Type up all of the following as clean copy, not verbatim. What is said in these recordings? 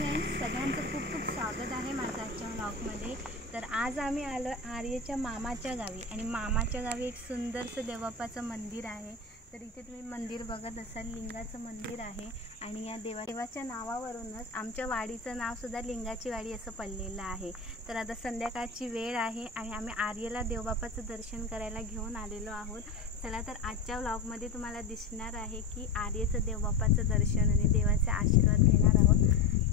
Friends, सगळ्यांचं खूप खूप स्वागत आहे माझ्या आजच्या व्लॉगमध्ये। तर आज आम्ही आलो आर्यच्या मामाच्या गावी आणि मामाच्या गावी एक सुंदरसं देवबाप्पाचं मंदिर आहे। तर इथे तुम्ही मंदिर बघत असाल, लिंगाचं मंदिर आहे आणि या देवाच्या नावावरूनच आमच्या वाडीचं नाव सुद्धा लिंगाची वाडी असं पडलेलं आहे। तर आता संध्याकाळची वेळ आहे आणि आम्ही आर्यला देवबाप्पाचं दर्शन करायला घेऊन आलेलो आहोत। चला तर आजच्या व्लॉगमध्ये तुम्हाला दिसणार आहे की आर्यचं देवबाप्पाचं दर्शन आणि देवाचे आशीर्वाद घेणार आहोत।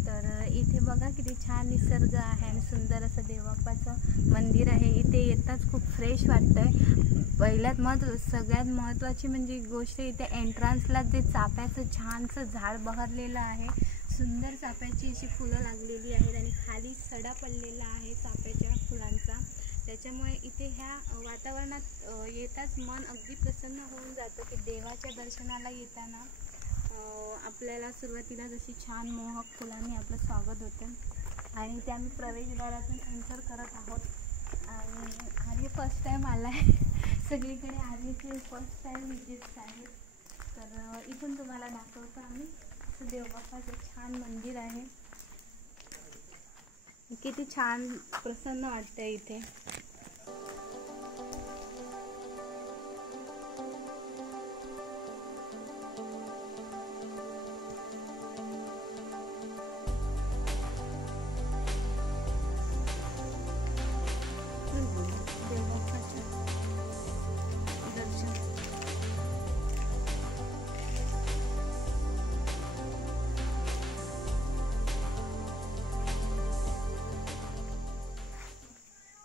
तर इथे बघा किती छान निसर्ग आहे आणि सुंदर असं देवबाप्पाचं मंदिर आहे। इथे येताच खूप फ्रेश वाटतंय। सगळ्यात महत्त्वाची म्हणजे गोष्ट इथे एंट्रन्सला जे चाफ्याचं छानसं झाड बहरलेलं आहे। सुंदर चाफ्याची अशी फुलं लागलेली आहेत आणि खाली सडा पडलेला आहे चाफ्याच्या फुलांचा। त्याच्यामुळे इथे ह्या वातावरणात येताच मन अगदी प्रसन्न होऊन जातं की देवाच्या दर्शनाला येताना आपल्याला सुरुवातीला जशी छान मोहक फुलांनी आपलं स्वागत होतं आणि ते आम्ही प्रवेशद्वारातून एंटर करत आहोत। आणि आर्य फर्स्ट टाईम आला आहे, सगळीकडे आर्यचे फर्स्ट टाईम विजिट्स आहेत। तर इथून तुम्हाला दाखवतो आम्ही असं देवबाप्पाचं छान मंदिर आहे। किती छान प्रसन्न वाटतंय इथे।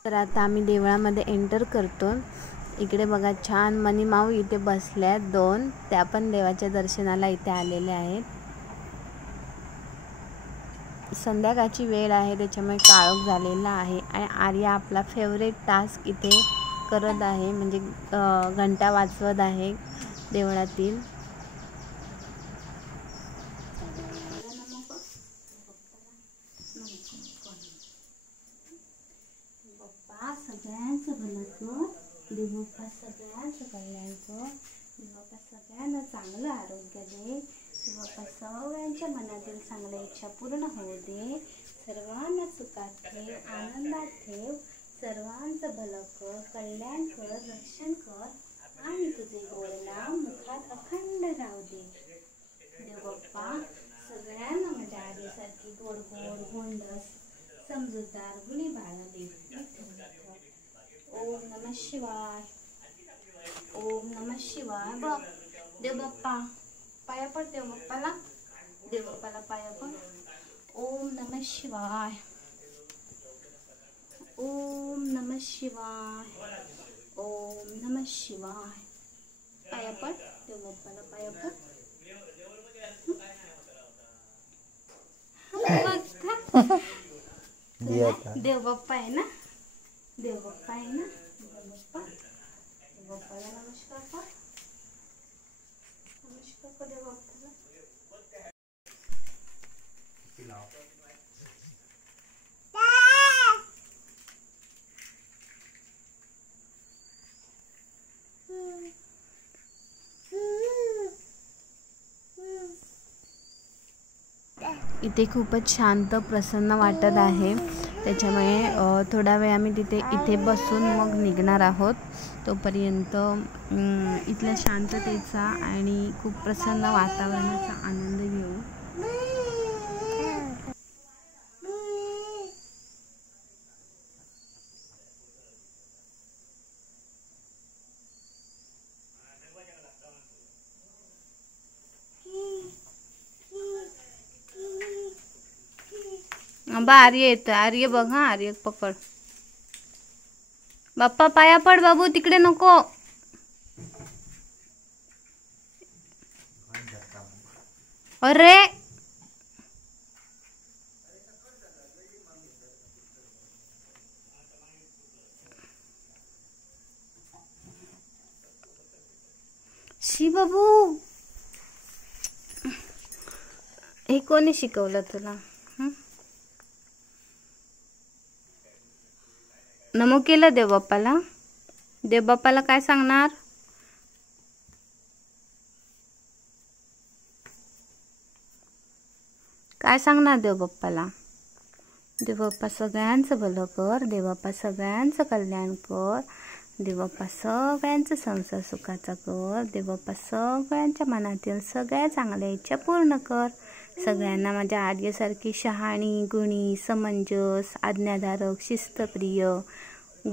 तर आता आम्ही देवळामध्ये एंटर करतो। इकडे बघा छान मनीमाऊ इथे बसल्यात दोन, त्या पण देवाच्या दर्शनाला इथे आलेल्या आहेत। संध्याकाळची वेळ आहे त्याच्यामुळे काळोख झालेला आहे आणि आर्य आपला फेवरेट टास्क इथे करत आहे, म्हणजे घंटा वाजवत आहे देवळातील। सगळ्यांचं भलं कर, देवबाप्पा सगळ्यांचं कल्याण कर, देवबाप्पा सगळ्यांना चांगलं आरोग्य दे, देवबाप्पा सगळ्यांच्या मनातील चांगल्या इच्छा पूर्ण होऊ दे, सर्वांना सुखात ठेव, आनंदात ठेव, सर्वांचं भलं कर, कल्याण कर, रक्षण कर आणि तुझे गोड नाम मुखात अखंड राहू दे। देवबाप्पा सगळ्यांना माझ्या आधीसारखी गोड गोड गोंडस समजूतदार गुणी बाळा दे। ओम नमः शिवाय, ओम नमः शिवाय। बघ देवबाप्पा पाया पड, देवबाप्पाला पाया पड। ओम नमः शिवाय, ओम नमः शिवाय, ओम नमः शिवाय। पाया पड, देवबाप्पाला पाया पड। देवबाप्पा आहे ना, देवबाप्पा आहे ना, देवबाप्पाला नमस्कार कर, नमस्कार कर देवबाप्पाला। इथे खूपच शांत प्रसन्न वाटत आहे, त्याच्यामुळे थोडा वेळ आम्ही इथे बसून मग निघणार आहोत। तोपर्यंत इथल्या शांततेचा आणि खूप प्रसन्न वातावरणाचा आनंद घेऊ। बा आर्य येतोय, आर्य बघ, हा आर्य पकड। बाप्पा पाया पड बाबू, तिकडे नको। अरे शी बाबू, हे कोणी शिकवलं तुला? नमो केलं देवबाप्पाला? देवबाप्पाला काय सांगणार? काय सांगणार देवबाप्पाला? देवबाप्पा सगळ्यांचं भलं कर, देवबाप्पा सगळ्यांचं कल्याण कर, देवबाप्पा सगळ्यांचं संसार सुखाचा कर, देवबाप्पा सगळ्यांच्या मनातील सगळ्या चांगल्या इच्छा पूर्ण कर. सगळ्यांना माझ्या आर्यसारखी शहाणी, गुणी, समंजस, आज्ञाधारक, शिस्तप्रिय,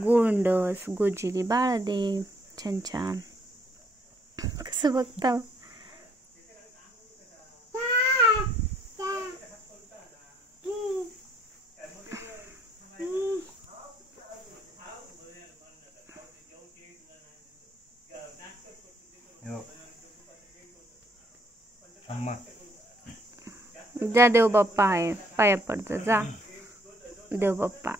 गोंडस, गोजिरी बाळ दे. छान छान. कसं बघता? जा देवबाप्पा आहे, पाया पडतं जा देवबाप्पा.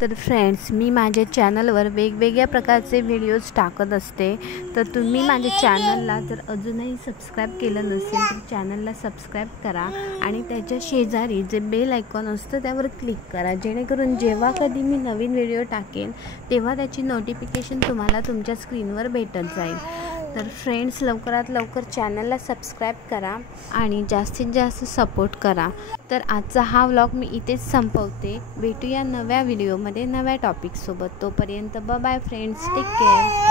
तर फ्रेंड्स, मी माझ्या चॅनलवर वेगवेगळ्या प्रकारचे व्हिडिओज टाकत असते. तर तुम्ही माझ्या चॅनलला जर अजूनही सबस्क्राईब केलं नसेल तर चॅनलला सबस्क्राईब करा आणि त्याच्या शेजारी जे बेल आयकॉन असतं त्यावर क्लिक करा, जेणेकरून जेव्हा कधी मी नवीन व्हिडिओ टाकेन तेव्हा त्याची नोटिफिकेशन तुम्हाला तुमच्या स्क्रीनवर भेटत जाईल. तर फ्रेंड्स, लवकरात लवकर चॅनलला सबस्क्राईब करा आणि जास्तीत जास्त सपोर्ट करा. तर आजचा हा व्लॉग मी इथेच संपवते. भेटूया नव्या व्हिडिओमध्ये नव्या टॉपिकसोबत. तोपर्यंत bye bye friends, take care.